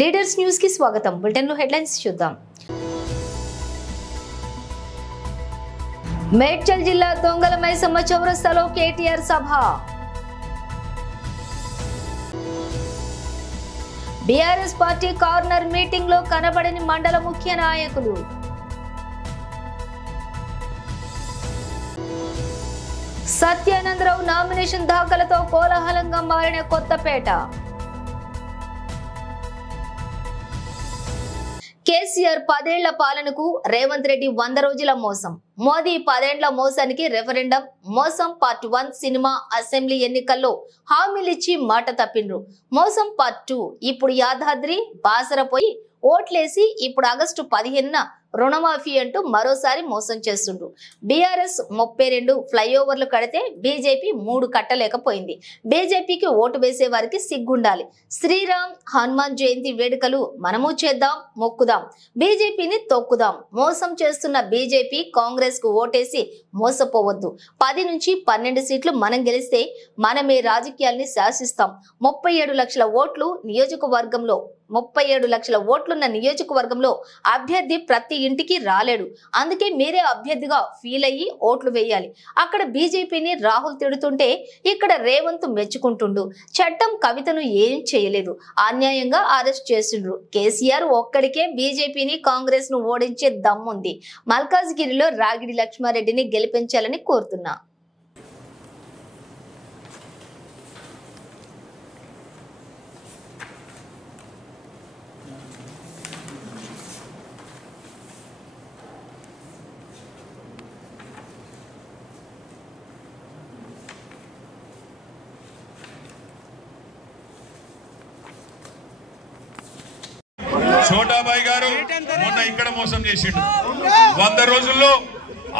Leaders news కి స్వాగతం. Bulletin లో హెడ్లైన్స్ చూద్దాం. మేడ్చల్ జిల్లా దొంగల మైసమ్మ చౌరస్తాలో కేటీఆర్ సభ. బీఆర్ఎస్ పార్టీ కార్నర్ మీటింగ్ లో కనబడని మండల ముఖ్య నాయకులు. సత్యానందరావు నామినేషన్ దాఖలతో కోలాహలంగా మారిన కొత్తపేట. కేసీఆర్ 10 ఏళ్ల పాలనకు రేవంత్ రెడ్డి 100 రోజుల మోసం. మోదీ 10 ఏళ్ల మోసానికి రెఫరెండం మోసం పార్ట్ 1 సినిమా అసెంబ్లీ ఎన్నికల్లో హామీలిచ్చి మాట తప్పిండ్రు. మోసం పార్ట్ 2 ఇప్పుడు యాదాద్రి బాసరపోయి ఓట్లేసి ఇప్పుడు ఆగస్టు 15న రుణమాఫీ అంటూ మరోసారి మోసం చేస్తుండ్రు. బీఆర్ఎస్ 32 ఫ్లైఓవర్లు కడితే బీజేపీ 3 కట్టలేకపోయింది. బీజేపీకి ఓటు వేసే వారికి సిగ్గుండాలి. శ్రీరామ్ హనుమాన్ జయంతి వేడుకలు మనము చేద్దాం, మొక్కుదాం, బీజేపీని తొక్కుదాం. మోసం చేస్తున్న బీజేపీ కాంగ్రెస్ కు ఓటేసి మోసపోవద్దు. 10 నుంచి 12 సీట్లు మనం గెలిస్తే మనమే రాజకీయాల్ని శాసిస్తాం. 37 లక్షల ఓట్లు నియోజకవర్గంలో 37 లక్షల ఓట్లున్న నియోజకవర్గంలో అభ్యర్థి ప్రతి ఇంటికి రాలేడు. అందుకే మీరే అభ్యర్థిగా ఫీల్ అయ్యి ఓట్లు వేయాలి. అక్కడ బీజేపీని రాహుల్ తిడుతుంటే ఇక్కడ రేవంత్ మెచ్చుకుంటుండు. చట్టం కవితను ఏం చేయలేదు, అన్యాయంగా అరెస్ట్ చేసిండ్రు. కేసీఆర్ ఒక్కడికే బీజేపీని కాంగ్రెస్ ను ఓడించే దమ్ముంది. మల్కాజ్గిరిలో రాగిడి లక్ష్మారెడ్డిని గెలిపించాలని కోరుతున్నా. చోటాబాయ్ గారు మొన్న ఇక్కడ మోసం చేసిండు. 100 రోజుల్లో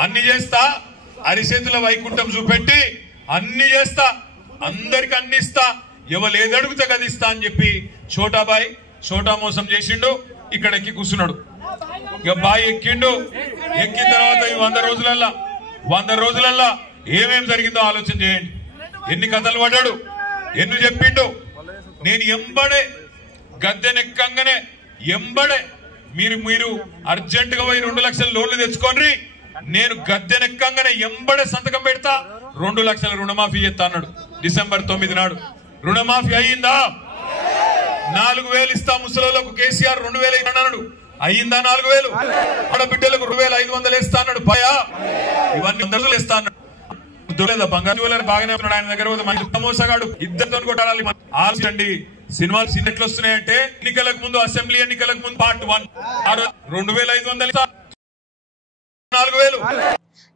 అన్ని చేస్తా, అరిచేతుల వైకుంఠం చూపెట్టి అన్ని చేస్తా, అందరికి అన్ని ఇస్తా, ఎవరు ఏదడుగుతా కదా ఇస్తా అని చెప్పి చోటా మోసం చేసిండు. ఇక్కడ ఎక్కి కూర్చున్నాడు. ఇక బాయ్ ఎక్కిండు. ఎక్కిన తర్వాత ఈ 100 రోజులల్లా ఏమేం జరిగిందో ఆలోచన చేయండి. ఎన్ని కథలు పడ్డాడు, ఎన్ని చెప్పిండు. నేను ఎంబడే గద్దెనెక్కంగానే మీరు అర్జెంటుగా పోయి 2 లక్షల లోన్లు తెచ్చుకోండి, నేను గద్దెనెక్కంగానే ఎంబడే సంతకం పెడతా, 2 లక్షల రుణమాఫీ చేస్తా అన్నాడు. డిసెంబర్ 9 నాడు రుణమాఫీ అయ్యిందా? 4000 ఇస్తా ముసలోళ్ళకు కేసీఆర్ 2000 అన్నాడు. అయ్యిందా? 4000. ఆడబిడ్డలకు 2500 వేస్తా అన్నాడు. భయా ఇవన్నీ 100 వేస్తా అన్నాడు. బంగారు బాగానే ఉన్నాడు. ఆయన దగ్గర మంచి మోసగాడు. ఇద్దరితో కొట్టాలి. ఆలోచండి. సినిమాలు ఎట్లా వస్తున్నాయంటే ఎన్నికలకు ముందు, అసెంబ్లీ ఎన్నికలకు ముందు పార్ట్ 1 2500 4000.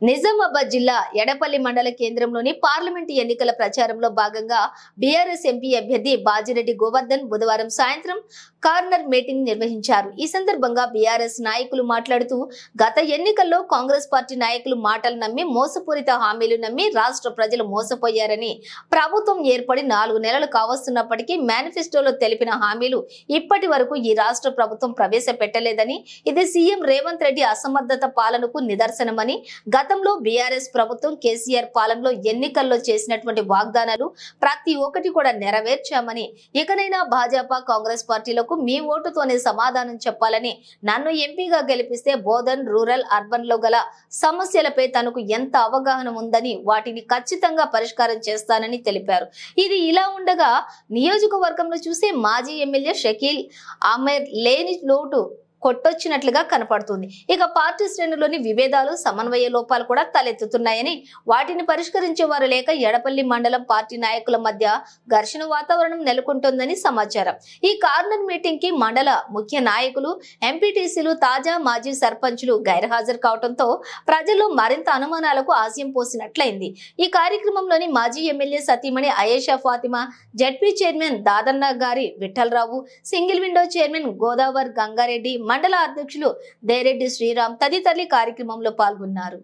నిజామాబాద్ జిల్లా ఎడపల్లి మండల కేంద్రంలోని పార్లమెంటు ఎన్నికల ప్రచారంలో భాగంగా బీఆర్ఎస్ ఎంపీ అభ్యర్థి బాజిరెడ్డి గోవర్ధన్ బుధవారం సాయంత్రం కార్నర్ మీటింగ్ నిర్వహించారు. ఈ సందర్భంగా బీఆర్ఎస్ నాయకులు మాట్లాడుతూ, గత ఎన్నికల్లో కాంగ్రెస్ పార్టీ నాయకులు మాటలు నమ్మి, మోసపూరిత హామీలు నమ్మి రాష్ట్ర ప్రజలు మోసపోయారని, ప్రభుత్వం ఏర్పడి 4 నెలలు కావస్తున్నప్పటికీ మేనిఫెస్టోలో తెలిపిన హామీలు ఇప్పటి వరకు ఈ రాష్ట్ర ప్రభుత్వం ప్రవేశపెట్టలేదని, ఇది సీఎం రేవంత్ రెడ్డి అసమర్థత పాలనకు నిదర్శనమని, గతంలో బీఆర్ఎస్ ప్రభుత్వం కేసీఆర్ పాలనలో ఎన్నికల్లో చేసినటువంటి వాగ్దానాలు ప్రతి ఒక్కటి కూడా నెరవేర్చామని, ఇకనైనా భాజపా కాంగ్రెస్ పార్టీలకు మీ ఓటుతోనే సమాధానం చెప్పాలని, నన్ను ఎంపీగా గెలిపిస్తే బోధన్, రూరల్, అర్బన్ లో గల సమస్యలపై తనకు ఎంత అవగాహన ఉందని, వాటిని ఖచ్చితంగా పరిష్కారం చేస్తానని తెలిపారు. ఇది ఇలా ఉండగా నియోజకవర్గంలో చూసే మాజీ ఎమ్మెల్యే షకీల్ అహ్మద్ లేని లోటు కొట్టొచ్చినట్లుగా కనపడుతుంది. ఇక పార్టీ శ్రేణులోని విభేదాలు, సమన్వయ లోపాలు కూడా తలెత్తుతున్నాయని, వాటిని పరిష్కరించే వారు లేక ఎడపల్లి మండలం పార్టీ నాయకుల మధ్య ఘర్షణ వాతావరణం నెలకొంటోందని సమాచారం. ఈ కార్నర్ మీటింగ్ కి మండల ముఖ్య నాయకులు, ఎంపీటీసీలు, తాజా మాజీ సర్పంచులు గైర్హాజరు కావడంతో ప్రజల్లో మరింత అనుమానాలకు ఆశయం పోసినట్లయింది. ఈ కార్యక్రమంలోని మాజీ ఎమ్మెల్యే సతీమణి అయేషా ఫాతిమా, జడ్పీ చైర్మన్ దాదన్న గారి Vithalrao, single window chairman Godavar Gangareddy, మండల అధ్యక్షులు దేరెడ్డి శ్రీరామ్ తదితరులు కార్యక్రమంలో పాల్గొన్నారు.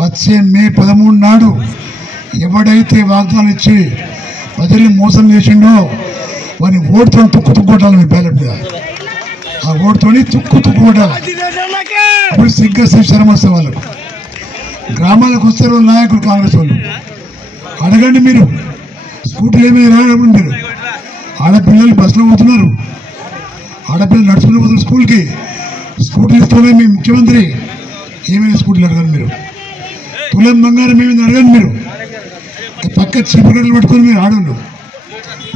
వచ్చే మే 13 నాడు ఎవడైతే వాగ్దానం ఇచ్చి ప్రజల్ని మోసం చేసిండో వాని ఓటుతో తుక్కుతుక్కోటాలి. మీ బ్యాలెట్ మీద ఆ ఓటుతోని తుక్కుతుక్కోటాలి. అప్పుడు సిగ్గా శరం వస్తే వాళ్ళకు గ్రామాలకు వస్తారు నాయకులు, కాంగ్రెస్ వాళ్ళు. అడగండి, మీరు స్కూటీలు ఏమైనా రావడం, మీరు ఆడపిల్లలు బస్సులో పోతున్నారు, ఆడపిల్లలు నడుచుకుని పోతున్నారు స్కూల్కి. స్కూటీలు ఇస్తూనే మీ ముఖ్యమంత్రి ఏమైనా స్కూటీలు అడగండి మీరు, తులం బంగారం ఏమైనా అడగండి మీరు. పక్క చీపుగడ్డలు పట్టుకొని మీరు ఆడవాళ్ళు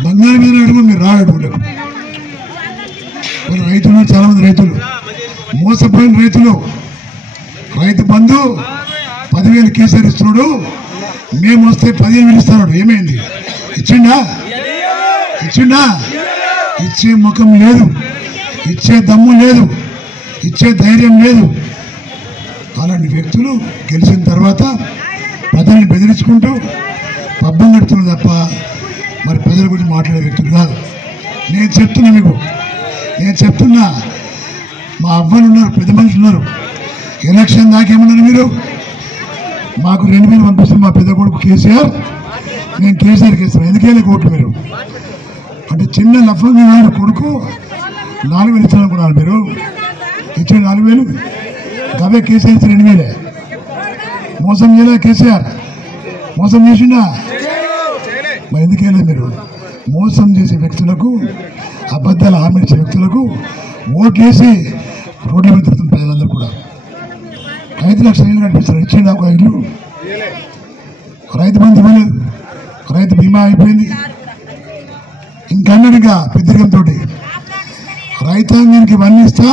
బంగారం మీద అడుగు మీరు రాడవులకు. రైతులు చాలామంది రైతులు మోసపోయిన రైతులు. రైతు బంధు 10,000 కేసీఆర్ ఇస్తున్నాడు, మేము వస్తే 15,000 ఇస్తున్నాడు. ఏమైంది? ఇచ్చిండా? ఇచ్చే ముఖం లేదు, ఇచ్చే దమ్ము లేదు, ఇచ్చే ధైర్యం లేదు. అలాంటి వ్యక్తులు గెలిచిన తర్వాత ప్రజల్ని బెదిరించుకుంటూ పబ్బం గడుతున్నారు తప్ప మరి ప్రజల గురించి మాట్లాడే వ్యక్తులు కాదు. నేను చెప్తున్నా మా అవ్వలు ఉన్నారు, పెద్ద మనుషులు ఉన్నారు. ఎలక్షన్ దాకేమన్నారు మీరు? మాకు 2,000 పంపిస్తారు మా పెద్ద కొడుకు కేసీఆర్, నేను కేసీఆర్కి ఇస్తాను. ఎందుకేలే కోట్లు మీరు అంటే చిన్న లఫంగా కొడుకు 4,000 ఇస్తారనుకున్నారు మీరు. ఇచ్చే 4,000 అవే కేసీఆర్ ఇస్తే 2,000. మోసం చేయలే కేసీఆర్, మోసం చేసిండా? మరి ఎందుకేలే మీరు? మోసం చేసే వ్యక్తులకు, అబద్ధాలు హామీ ఇచ్చే వ్యక్తులకు ఓట్లేసి రోడ్ల మీద తిరుగుతున్న ప్రజలందరూ కూడా 5 లక్షల ఇల్లు కనిపిస్తారు. ఇచ్చిండా ఒక ఇల్లు? రైతు బంధు ఇవ్వలేదు, రైతు బీమా అయిపోయింది. ఇంకన్నడిగా పెద్దరికంతో రైతాంగానికి ఇవన్నీ ఇస్తా,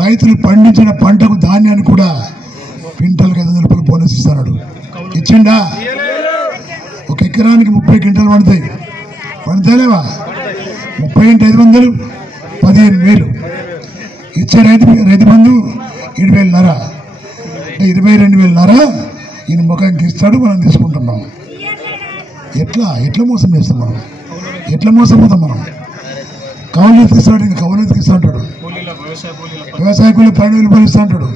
రైతులు పండించిన పంటకు ధాన్యాన్ని కూడా క్వింటాల్కి 500 రూపాయలు బోనస్ ఇస్తాడు. ఇచ్చిండా? ఒక ఎకరానికి 30 క్వింటాలు పండుతాయిలేవా? 30 × 500 15,000 ఇచ్చే రైతు బంధు 7,500 అంటే 22,500 ఈయన ముఖానికి ఇస్తాడు, మనం తీసుకుంటున్నాం. ఎట్లా మోసం చేస్తాం మనం? ఎట్లా మోసపోతాం మనం? కౌలు ఇస్తాడు, ఇంకా కౌలు ఇస్తా అంటాడు. వ్యవసాయ కూలి 12,000 రూపాయలు ఇస్తా అంటాడు.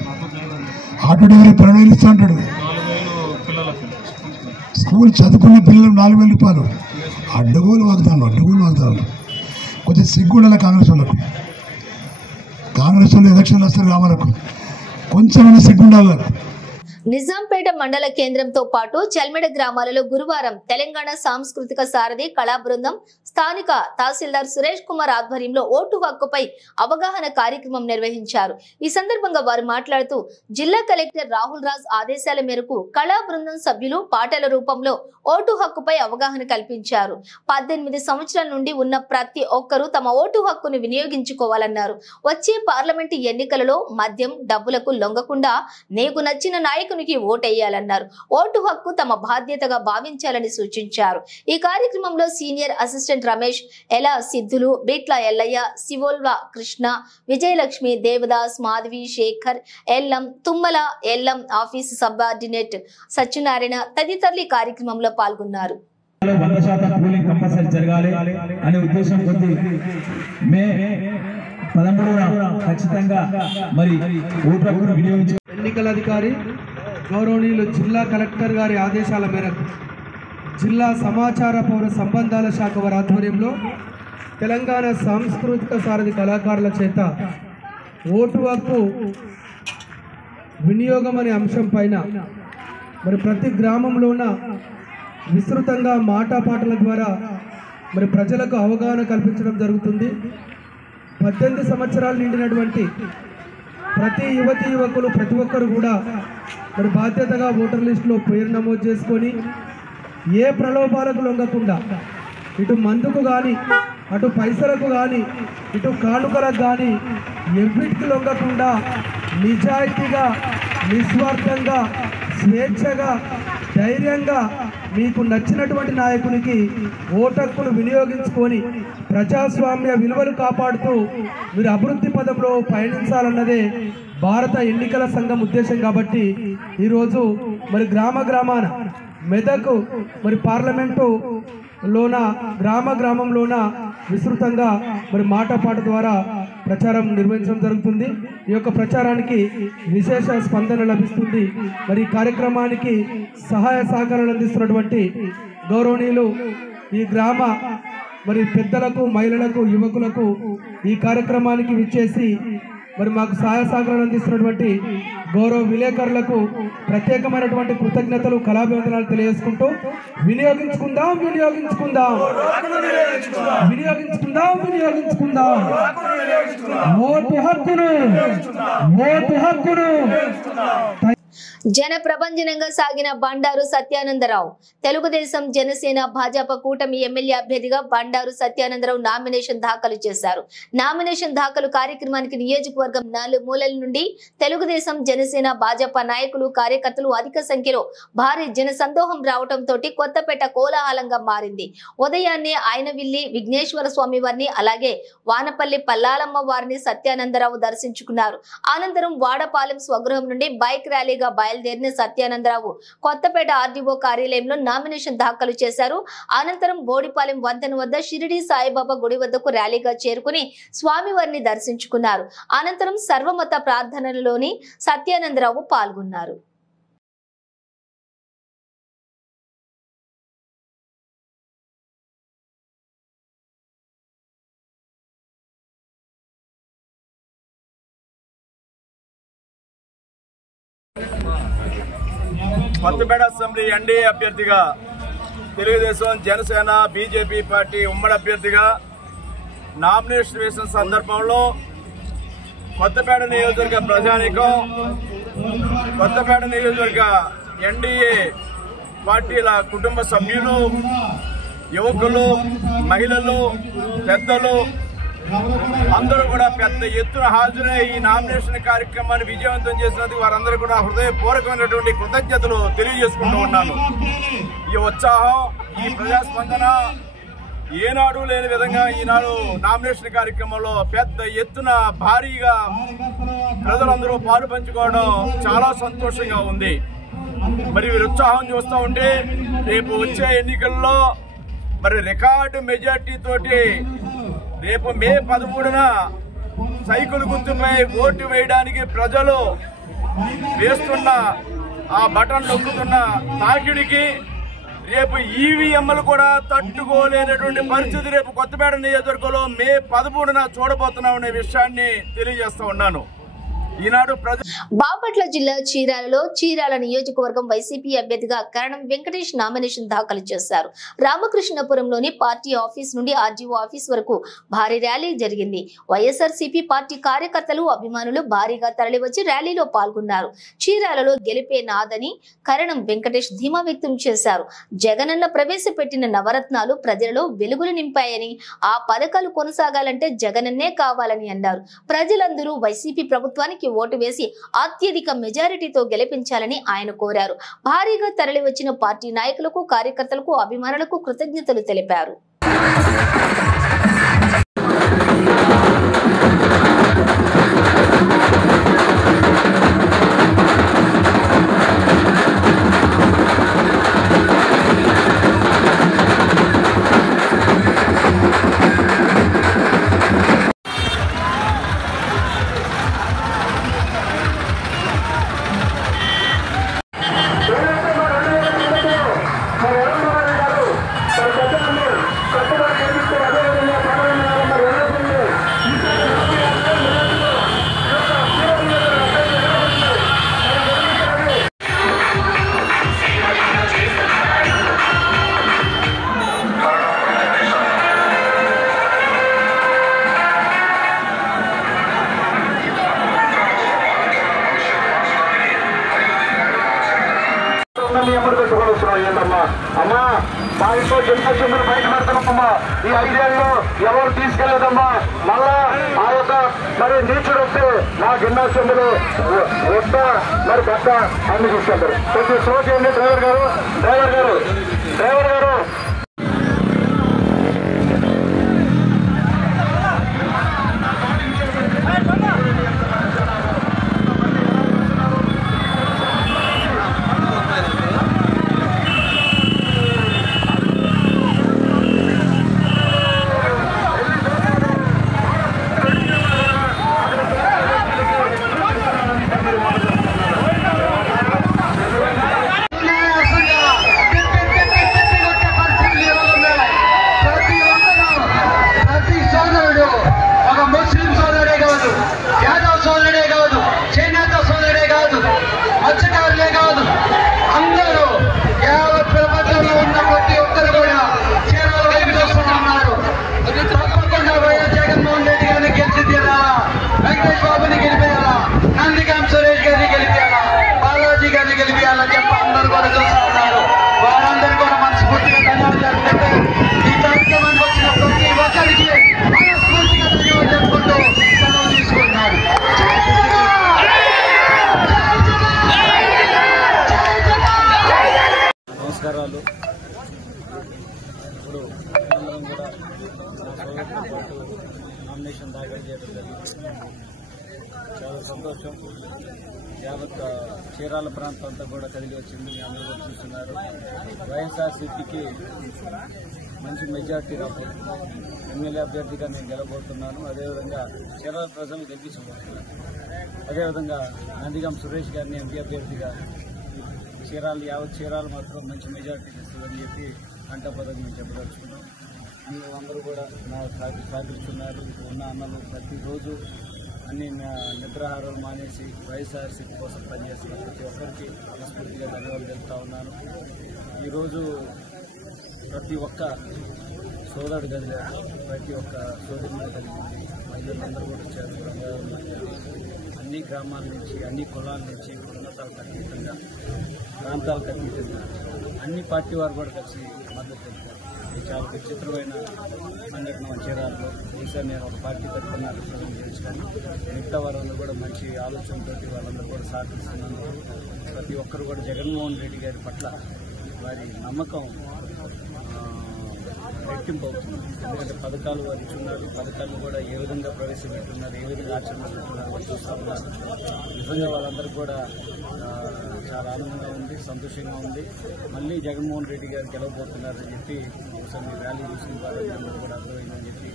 ఆటో డ్రైవర్ 12,000 ఇస్తా అంటాడు. స్కూల్ చదువుకున్న పిల్లలు 4,000 రూపాయలు. అడ్డగోలు వాగ్దానాలు. కొంచెం సిగ్గుండాలి కాంగ్రెస్ వాళ్ళకు. కాంగ్రెస్ వాళ్ళు ఎలక్షన్లు వస్తారు రామాలకు, కొంచెమైనా సిగ్గుండాలి. నిజాంపేట మండల కేంద్రంతో పాటు చల్మెడ గ్రామాలలో గురువారం తెలంగాణ సాంస్కృతిక సారథి కళా బృందం స్థానిక తహసీల్దార్ సురేష్ కుమార్ ఆధ్వర్యంలో ఓటు హక్కుపై అవగాహన కార్యక్రమం నిర్వహించారు. ఈ సందర్భంగా వారు మాట్లాడుతూ జిల్లా కలెక్టర్ రాహుల్ రాజ్ ఆదేశాల మేరకు కళా బృందం సభ్యులు పాటల రూపంలో ఓటు హక్కుపై అవగాహన కల్పించారు. 18 సంవత్సరాల నుండి ఉన్న ప్రతి ఒక్కరూ తమ ఓటు హక్కును వినియోగించుకోవాలన్నారు. వచ్చే పార్లమెంటు ఎన్నికలలో మద్యం, డబ్బులకు లొంగకుండా నీకు నచ్చిన నాయకునికి ఓటేయాలన్నారు. ఓటు హక్కు తమ బాధ్యతగా భావించాలని సూచించారు. ఈ కార్యక్రమంలో సీనియర్ అసిస్టెంట్ రమేష్, ఎల సిద్ధులు, బిట్ల ఎల్లయ్య, శివోల్వ కృష్ణ, విజయలక్ష్మి, దేవదాస్, మాధవి, శేఖర్, ఎల్లం, తుమ్మల, ఎల్లం ఆఫీసు సబార్డినేట్ సత్యనారాయణ తదితరులు ఈ కార్యక్రమంలో పాల్గొన్నారు. 100% పోలింగ్ కంపల్సరీ జరగాలి అనే ఉద్దేశం కొద్ది మే 13న ఖచ్చితంగా మరి ఓటు హక్కును వినియోగించే ఎన్నికల అధికారి గౌరవనీయులు జిల్లా కలెక్టర్ గారి ఆదేశాల మేరకు జిల్లా సమాచార పౌర సంబంధాల శాఖ వారి ఆధ్వర్యంలో తెలంగాణ సాంస్కృతిక సారథి కళాకారుల చేత ఓటు హక్కు వినియోగం అనే అంశం పైన మరి ప్రతి గ్రామంలోన విస్తృతంగా మాటపాటల ద్వారా మరి ప్రజలకు అవగాహన కల్పించడం జరుగుతుంది. 18 సంవత్సరాలు నిండినటువంటి ప్రతి యువతి యువకులు ప్రతి ఒక్కరు కూడా మరి బాధ్యతగా ఓటర్ లిస్టులో పేరు నమోదు చేసుకొని ఏ ప్రలోభాలకు లొంగకుండా ఇటు మందుకు కానీ అటు పైసలకు కానీ ఇటు కానుకలకు కానీ ఎవ్విటికి లొంగకుండా నిజాయితీగా నిస్వార్థంగా స్వేచ్ఛగా ధైర్యంగా మీకు నచ్చినటువంటి నాయకునికి ఓటక్కును వినియోగించుకొని ప్రజాస్వామ్య విలువలు కాపాడుతూ మీరు అభివృద్ధి పదంలో పయనించాలన్నదే భారత ఎన్నికల సంఘం ఉద్దేశం. కాబట్టి ఈరోజు మరి గ్రామాన మెదక్ మరి పార్లమెంటులోన గ్రామంలోన విస్తృతంగా మరి మాటపాట ద్వారా ప్రచారం నిర్వహించడం జరుగుతుంది. ఈ యొక్క ప్రచారానికి విశేష స్పందన లభిస్తుంది. మరి ఈ కార్యక్రమానికి సహాయ సహకారాలు అందిస్తున్నటువంటి గౌరవనీయులు ఈ గ్రామ మరి పెద్దలకు, మహిళలకు, యువకులకు ఈ కార్యక్రమానికి విచ్చేసి మరి మాకు సహాయ సహకారాలు అందిస్తున్నటువంటి గౌరవ విలేకరులకు ప్రత్యేకమైనటువంటి కృతజ్ఞతలు కళాభివందనాలు తెలియజేసుకుంటూ వినియోగించుకుందాం ఓటు హక్కును జన ప్రభంజనంగా సాగిన బండారు సత్యానందరావు. తెలుగుదేశం, జనసేన, భాజపా కూటమి ఎమ్మెల్యే అభ్యర్థిగా బండారు సత్యానందరావు నామినేషన్ దాఖలు చేశారు. నామినేషన్ దాఖలు కార్యక్రమానికి నియోజకవర్గం నలుమూలల నుండి తెలుగుదేశం, జనసేన, భాజపా నాయకులు, కార్యకర్తలు అధిక సంఖ్యలో భారీ జన సందోహం రావడంతో కొత్తపేట కోలాహలంగా మారింది. ఉదయాన్నే ఆయనవిల్లి విఘ్నేశ్వర స్వామి వారిని, అలాగే వానపల్లి పల్లాలమ్మ వారిని సత్యానందరావు దర్శించుకున్నారు. అనంతరం వాడపాలెం స్వగృహం నుండి బైక్ ర్యాలీగా బయలుదేరిన సత్యానందరావు కొత్తపేట ఆర్డీఓ కార్యాలయంలో నామినేషన్ దాఖలు చేశారు. అనంతరం బోడిపాలెం వంతెన వద్ద షిరిడి సాయిబాబా గుడి వద్దకు ర్యాలీగా చేరుకుని స్వామివారిని దర్శించుకున్నారు. అనంతరం సర్వమత ప్రార్థనలోని సత్యానందరావు పాల్గొన్నారు. కొత్తపేట అసెంబ్లీ ఎన్డీఏ అభ్యర్థిగా తెలుగుదేశం, జనసేన, బీజేపీ పార్టీ ఉమ్మడి అభ్యర్థిగా నామినేషన్ వేసిన సందర్భంలో కొత్తపేట నియోజకవర్గ ప్రజానీకం, కొత్తపేట నియోజకవర్గ ఎన్డీఏ పార్టీల కుటుంబ సభ్యులు, యువకులు, మహిళలు, పెద్దలు అందరూ కూడా పెద్ద ఎత్తున హాజరై ఈ నామినేషన్ కార్యక్రమాన్ని విజయవంతం చేసినందుకు వారందరూ కూడా హృదయపూర్వకమైనటువంటి కృతజ్ఞతలు తెలియజేసుకుంటూ ఉన్నాను. ఈ ఉత్సాహం, ఈ ప్రజాస్పందన ఏనాడు లేని విధంగా ఈనాడు నామినేషన్ కార్యక్రమంలో పెద్ద ఎత్తున భారీగా ప్రజలందరూ పాలు పంచుకోవడం చాలా సంతోషంగా ఉంది. మరి వీరి ఉత్సాహం చూస్తూ ఉంటే రేపు వచ్చే ఎన్నికల్లో మరి రికార్డు మెజార్టీ తోటి రేపు మే 13న సైకిల్ గుర్తుపై ఓటు వేయడానికి ప్రజలు వేస్తున్న ఆ బటన్ నొక్కుతున్న తాకిడికి రేపు ఈవీఎంలు కూడా తట్టుకోలేనటువంటి పరిస్థితి రేపు కొత్తపేట నియోజకవర్గంలో మే 13న చూడబోతున్నామనే విషయాన్ని తెలియజేస్తా ఉన్నాను. ఈనాడు బాపట్ల జిల్లా చీరాలలో చీరాల నియోజకవర్గం వైసీపీ అభ్యర్థిగా కరణం వెంకటేష్ నామినేషన్ దాఖలు చేశారు. రామకృష్ణపురంలోని పార్టీ ఆఫీస్ నుండి ఆర్జీఓ ఆఫీస్ వరకు భారీ ర్యాలీ జరిగింది. వైఎస్ఆర్సీపీ పార్టీ కార్యకర్తలు, అభిమానులు భారీగా తరలివచ్చి ర్యాలీలో పాల్గొన్నారు. చీరాలలో గెలిపే నాదని కరణం వెంకటేష్ ధీమా వ్యక్తం చేశారు. జగనన్న ప్రవేశపెట్టిన నవరత్నాలు ప్రజలలో వెలుగులు నింపాయని, ఆ పథకాలు కొనసాగాలంటే జగనన్నే కావాలని అన్నారు. ప్రజలందరూ వైసీపీ ప్రభుత్వానికి ఓటు వేసి అత్యధిక మెజారిటీతో గెలిపించాలని ఆయన కోరారు. భారీగా తరలివచ్చిన పార్టీ నాయకులకు, కార్యకర్తలకు, అభిమానులకు కృతజ్ఞతలు తెలిపారు. అమ్మా మా ఇంట్లో జన్మచంద్రులు బయటపడతామమ్మా. ఈ 5 ఏళ్ళు ఎవరు తీసుకెళ్లేదమ్మా. మళ్ళా ఆ యొక్క మరి నీచుడు వస్తే నా గిన్నెచంద్రులు వస్తా మరి పెద్ద అన్ని తీసుకెళ్తారు. కొంచెం స్లో చేయండి డ్రైవర్ గారు. నామినేషన్ దాఖలు చేయడం జరిగింది. చాలా సంతోషం. యావత్ చీరాల ప్రాంతం అంతా కూడా కలిగి వచ్చింది. మీ అందరూ కూడా చూస్తున్నారు. వైఎస్ఆర్సీపీకి మంచి మెజార్టీ రాబోతుంది. ఎమ్మెల్యే అభ్యర్థిగా నేను గెలబోతున్నాను. అదేవిధంగా చీరాల ప్రజలు గెలిపించబోతున్నారు. అదేవిధంగా నందిగం సురేష్ గారిని ఎంపీ అభ్యర్థిగా యావత్ చీరాలు మాత్రం మంచి మెజార్టీ ఇస్తుందని చెప్పి కంటపదం నేను చెప్పదలుచుకున్నాను. అందరూ కూడా నా సహకరిస్తున్నారు. ఉన్న అన్నలు ప్రతిరోజు అన్ని నిద్రాహారాలు మానేసి వైఎస్ఆర్సీపీ కోసం పనిచేస్తున్న ప్రతి ఒక్కరికి మనస్ఫూర్తిగా ధన్యవాదాలు తెలుపుతా ఉన్నాను. ఈరోజు ప్రతి ఒక్క సోదరుడు కలిగారు, ప్రతి ఒక్క సోదరుడు కలిగింది. మహిళలందరూ కూడా చేరుకున్నారు. అన్ని గ్రామాల నుంచి, అన్ని కులాల నుంచి, ఉన్నతాలకు అతీతంగా, ప్రాంతాలకు అతీతంగా అన్ని పార్టీ వారు కూడా కలిసి మద్దతు తెలిపారు. ఇది చాలా విచిత్రమైన సంఘటన చీరాలలో. ఈసారి నేను ఒక పార్టీ తరఫున చేయించాను. మిగతా వారందరూ కూడా మంచి ఆలోచనతో వాళ్ళందరూ కూడా సహకరిస్తున్నాను. ప్రతి ఒక్కరు కూడా జగన్మోహన్ రెడ్డి గారి పట్ల వారి నమ్మకం రెట్టింపు అవుతుంది. ఎందుకంటే పథకాలు వారు ఇచ్చున్నారు. పథకాలు కూడా ఏ విధంగా ప్రవేశపెట్టున్నారు, ఏ విధంగా ఆచరణ పెట్టున్నారు వాళ్ళు చూస్తూ ఉన్నారు. నిజంగా వాళ్ళందరూ కూడా చాలా ఆనందంగా ఉంది, సంతోషంగా ఉంది. మళ్ళీ జగన్మోహన్ రెడ్డి గారు గెలవబోతున్నారని చెప్పి ఒకసారి ఈ ర్యాలీ చూసిన వాళ్ళందరూ కూడా అర్థమైందని చెప్పి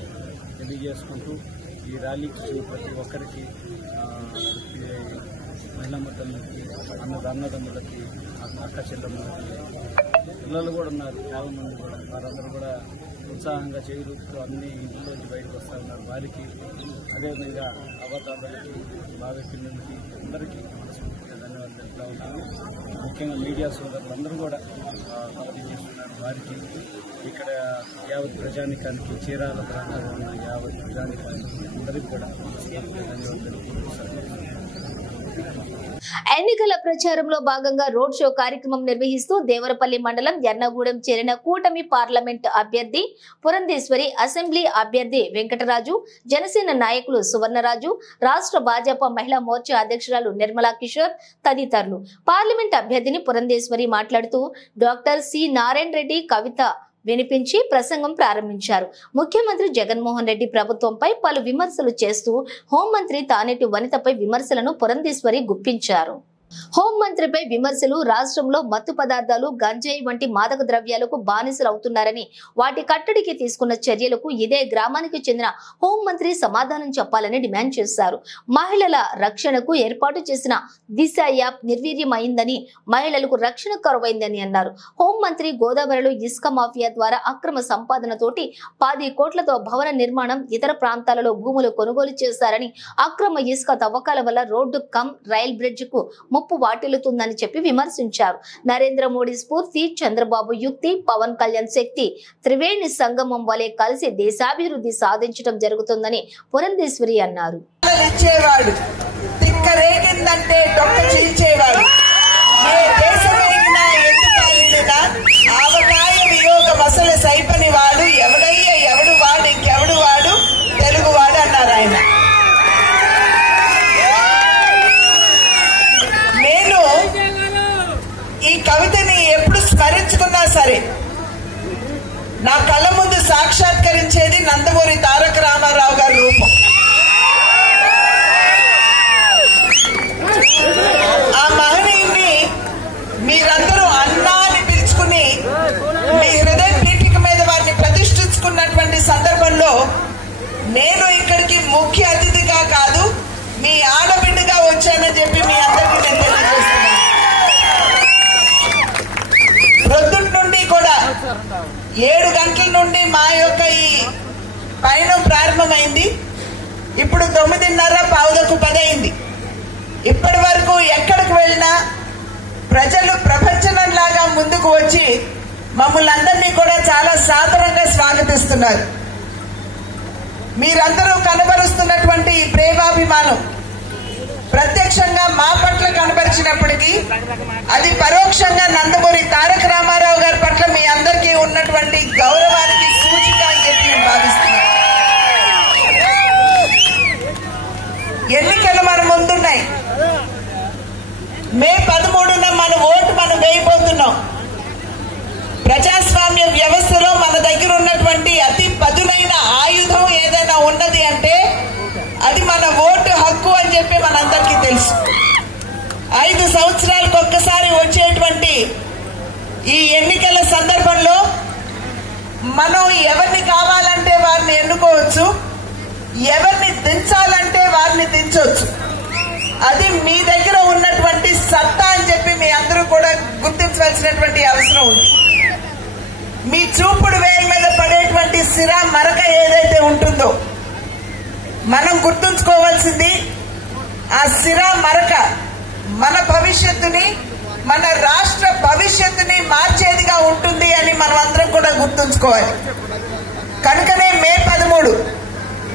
తెలియజేసుకుంటూ ఈ ర్యాలీకి ప్రతి ఒక్కరికి మహిళమ్మ తల్లికి, అన్నదమ్ములకి, అక్క చెల్లెమ్మలకి, పిల్లలు కూడా ఉన్నారు చాలామంది కూడా. వారందరూ కూడా ఉత్సాహంగా చేరుతూ అన్ని ఇంట్లోంచి బయటకు వస్తూ ఉన్నారు. వారికి అదేవిధంగా అవతారాలకి, బాగా పిల్లలకి అందరికీ మనస్ఫూర్తిగా ధన్యవాదాలు చెప్తా ఉన్నాను. ముఖ్యంగా మీడియా సోదరులందరూ కూడా కవరేజ్ చేస్తున్నారు. వారికి ఇక్కడ యావత్ ప్రజానికానికి, చీరాల ప్రాంతంలో ఉన్న యావత్ ప్రజానికానికి అందరికీ కూడా మనస్ఫూర్తిగా ధన్యవాదాలు తెలుపుకుంటున్నాను. ఎన్నికల ప్రచారంలో భాగంగా రోడ్ షో కార్యక్రమం నిర్వహిస్తూ దేవరపల్లి మండలం ఎర్నగూడెం చేరిన కూటమి పార్లమెంట్ అభ్యర్థి పురంధేశ్వరి, అసెంబ్లీ అభ్యర్థి వెంకటరాజు, జనసేన నాయకులు సువర్ణరాజు, రాష్ట్ర భాజపా మహిళా మోర్చా అధ్యక్షురాలు నిర్మలా కిషోర్ తదితరులు. పార్లమెంట్ అభ్యర్థిని పురంధేశ్వరి మాట్లాడుతూ డాక్టర్ సి నారాయణ రెడ్డి కవిత వినిపించి ప్రసంగం ప్రారంభించారు. ముఖ్యమంత్రి జగన్మోహన్ రెడ్డి ప్రభుత్వంపై పలు విమర్శలు చేస్తూ హోంమంత్రి తానేటి వనితపై విమర్శలను పురంధేశ్వరి గుప్పించారు. హోంమంత్రిపై విమర్శలు రాష్ట్రంలో మత్తు పదార్థాలు, గంజాయి వంటి మాదక ద్రవ్యాలకు బానిసలవుతున్నారని, వాటి కట్టడికి తీసుకున్న చర్యలకు ఇదే గ్రామానికి చెందిన హోంమంత్రి సమాధానం చెప్పాలని డిమాండ్ చేశారు. మహిళల రక్షణకు ఏర్పాటు చేసిన దిశ యాప్ నిర్వీర్యమైందని, మహిళలకు రక్షణ కరువైందని అన్నారు. హోంమంత్రి గోదావరిలో ఇసుక మాఫియా ద్వారా అక్రమ సంపాదనతోటి 10 కోట్లతో భవన నిర్మాణం, ఇతర ప్రాంతాలలో భూములు కొనుగోలు చేశారని, అక్రమ ఇసుక తవ్వకాల వల్ల రోడ్డు కమ్ రైల్ బ్రిడ్జ్ కు ముప్పు వాటిల్లుతుందని చెప్పి విమర్శించారు. నరేంద్ర మోడీ స్ఫూర్తి, చంద్రబాబు యుక్తి, పవన్ కళ్యాణ్ శక్తి త్రివేణి సంగమం వలె కలిసి దేశాభివృద్ధి సాధించడం జరుగుతుందని పురంధేశ్వరి అన్నారు. ఈ కవితని ఎప్పుడు స్మరించుకున్నా సరే నా కళ్ళ ముందు సాక్షాత్కరించేది నందమూరి తారక రామారావు గారి రూపం. ఆ మహనీయుని మీరందరూ అన్నా అని పిలుచుకుని మీ హృదయ పీఠిక మీద వారిని ప్రతిష్ఠించుకున్నటువంటి సందర్భంలో నేను ఇక్కడికి ముఖ్య అతిథిగా కాదు, మీ ఆడబిడ్డగా వచ్చానని చెప్పి మీ అందరికీ నేను తెలియజేస్తున్నాను. ప్రొద్దుటి నుండి కూడా 7 గంటల నుండి మా యొక్క ఈ పయనం ప్రారంభమైంది. ఇప్పుడు 9:30 పావులకు 10 అయింది. ఇప్పటి వరకు ఎక్కడికి వెళ్ళినా ప్రజలు ప్రపంచంలాగా ముందుకు వచ్చి మమ్మల్ని అందరినీ కూడా చాలా సాదరంగా స్వాగతిస్తున్నారు. మీరందరూ కనబరుస్తున్నటువంటి ప్రేమాభిమానం ప్రత్యక్షంగా మా పట్ల కనబరిచినప్పటికీ అది పరోక్షంగా నందమూరి తారక రామారావు గారి పట్ల మీ అందరికీ ఉన్నటువంటి గౌరవానికి సూచిక అని చెప్పి నేను భావిస్తున్నాను. ఎన్నికలు మన ముందున్నాయి. మే 13న మన ఓటు మనం వేయబోతున్నాం. ప్రజాస్వామ్య వ్యవస్థలో మన దగ్గర ఉన్నటువంటి అతి పదునైన ఆయుధం 5 సంవత్సరాలకు ఒక్కసారి వచ్చేటువంటి ఈ ఎన్నికల సందర్భంలో మనం ఎవరిని కావాలంటే వారిని ఎన్నుకోవచ్చు, ఎవరిని దించాలంటే వారిని దించవచ్చు. అది మీ దగ్గర ఉన్నటువంటి సత్తా అని చెప్పి మీ అందరూ కూడా గుర్తించవలసినటువంటి అవసరం ఉంది. మీ చూపుడు వేల మీద పడేటువంటి సిరా మరక ఏదైతే ఉంటుందో మనం గుర్తుంచుకోవాల్సింది, ఆ సిరా మరక మన భవిష్యత్తుని, మన రాష్ట్ర భవిష్యత్తుని మార్చేదిగా ఉంటుంది అని మనం అందరం కూడా గుర్తుంచుకోవాలి. కనుకనే మే 13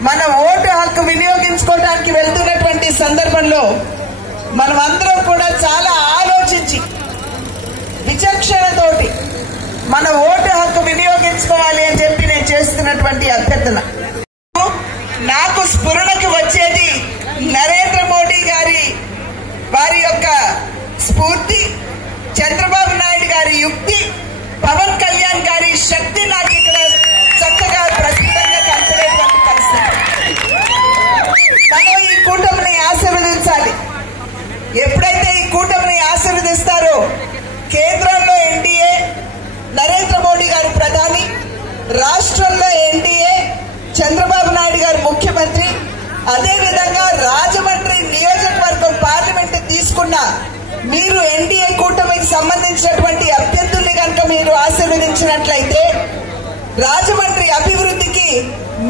మన ఓటు హక్కు వినియోగించుకోవడానికి వెళ్తున్నటువంటి సందర్భంలో మనం అందరం కూడా చాలా ఆలోచించి విచక్షణతోటి మన ఓటు హక్కు వినియోగించుకోవాలి అని చెప్పి నేను చేస్తున్నటువంటి అభ్యర్థన. నాకు స్ఫురణకు వచ్చేది నరేంద్ర మోడీ గారి వారి యొక్క స్ఫూర్తి, చంద్రబాబు నాయుడు గారి యుక్తి, పవన్ కళ్యాణ్ గారి శక్తి నాకు ఇక్కడ చక్కగా ప్రస్తుతంగా కనపడేటువంటి పరిస్థితి. మనం ఈ కూటమిని ఆశీర్వదించాలి. ఎప్పుడైతే ఈ కూటమిని ఆశీర్వదిస్తారో కేంద్రంలో ఎన్డీఏ, నరేంద్ర మోడీ గారు ప్రధాని, రాష్ట్రంలో ఎన్డీఏ, చంద్రబాబు నాయుడు గారు ముఖ్యమంత్రి, అదేవిధంగా రాజమండ్రి నియోజకవర్గం పార్లమెంట్ తీసుకున్న మీరు ఎన్డీఏ కూటమికి సంబంధించినటువంటి అభ్యర్థుల్ని కనుక మీరు ఆశీర్వదించినట్లయితే రాజమండ్రి అభివృద్ధికి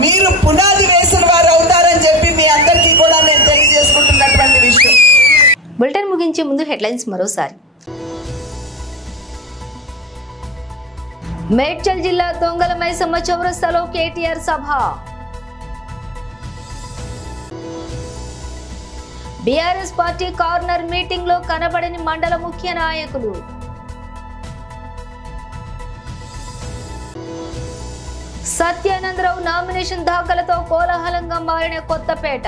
మీరు పునాది వేసిన వారు అవుతారని చెప్పి మీ అందరికీ కూడా నేను తెలియజేసుకుంటున్నటువంటి విషయం. బులెటిన్ ముగించే ముందు హెడ్లైన్స్ మరోసారి. మేడ్చల్ జిల్లా దొంగల మైసమ్మ చౌరస్తాలో కేటీఆర్ సభ. బీఆర్ఎస్ పార్టీ కార్నర్ మీటింగ్ లో కనబడని మండల ముఖ్య నాయకులు. సత్యానందరావు నామినేషన్ దాఖలతో కోలాహలంగా మారిన కొత్తపేట.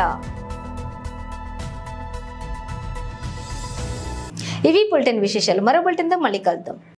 ఇవి బులెటిన్ విశేషాలు. మరో బులెటిన్తో మళ్ళీ కలుద్దాం.